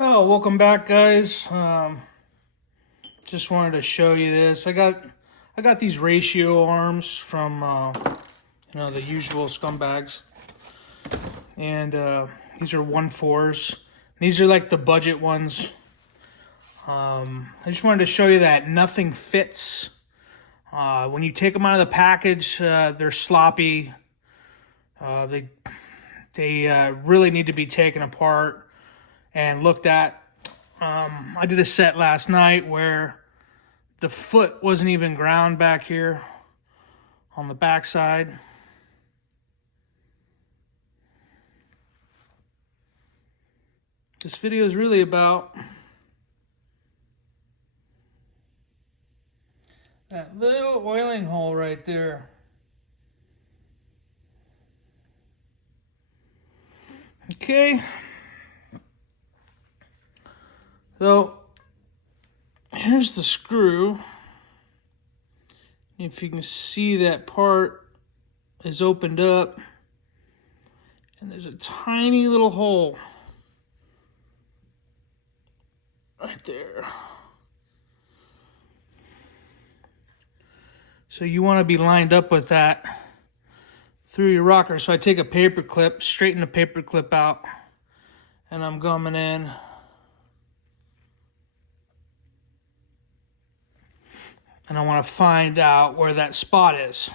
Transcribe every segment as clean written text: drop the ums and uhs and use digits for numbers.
Oh, welcome back, guys. Just wanted to show you this. I got these ratio arms from the usual scumbags, and these are 1/4s. These are like the budget ones. I just wanted to show you that nothing fits. When you take them out of the package, they're sloppy. They really need to be taken apart and looked at. I did a set last night where the foot wasn't even ground back here on the back side. This video is really about that little oiling hole right there. Okay. So here's the screw. If you can see, that part is opened up and there's a tiny little hole right there. So you want to be lined up with that through your rocker. So I take a paper clip, straighten the paper clip out, and I'm gumming in. And I want to find out where that spot is.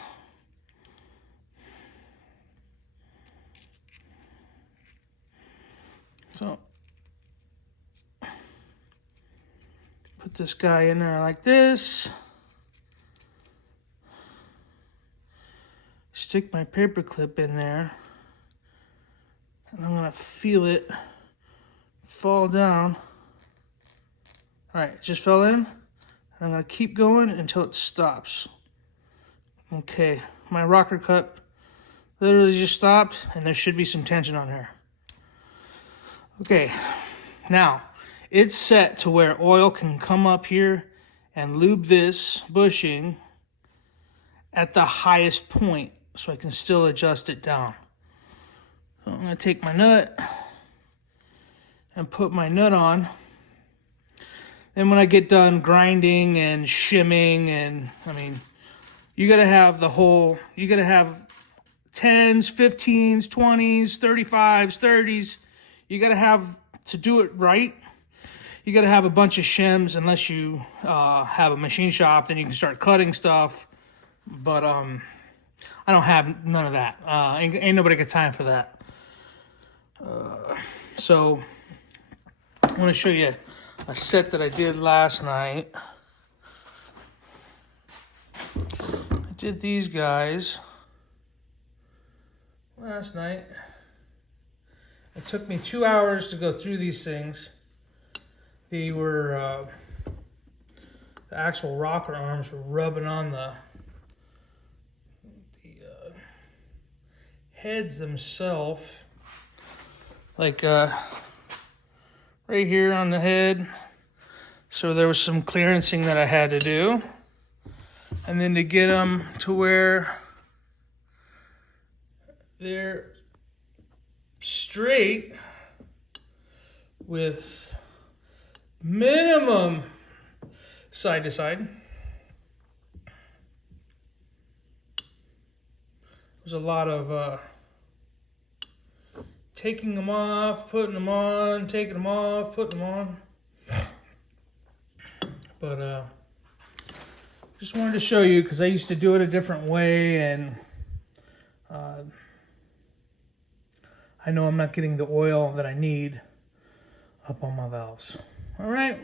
So put this guy in there like this. Stick my paper clip in there. And I'm going to feel it fall down. All right, it just fell in. I'm going to keep going until it stops. Okay, my rocker cup literally just stopped, and there should be some tension on here. Okay, now it's set to where oil can come up here and lube this bushing at the highest point, so I can still adjust it down. So I'm going to take my nut and put my nut on. Then when I get done grinding and shimming, and you gotta have the whole, you gotta have 10s, 15s, 20s, 35s, 30s. You gotta have, to do it right, you gotta have a bunch of shims, unless you have a machine shop, then you can start cutting stuff. But I don't have none of that. Ain't nobody got time for that. So I want to show you a set that I did last night. I did these guys last night. It took me 2 hours to go through these things. They were, the actual rocker arms were rubbing on the heads themselves. Like right here on the head. So there was some clearancing that I had to do. And then to get them to where they're straight with minimum side to side. There's a lot of taking them off, putting them on, taking them off, putting them on. But just wanted to show you, because I used to do it a different way, and I know I'm not getting the oil that I need up on my valves. All right.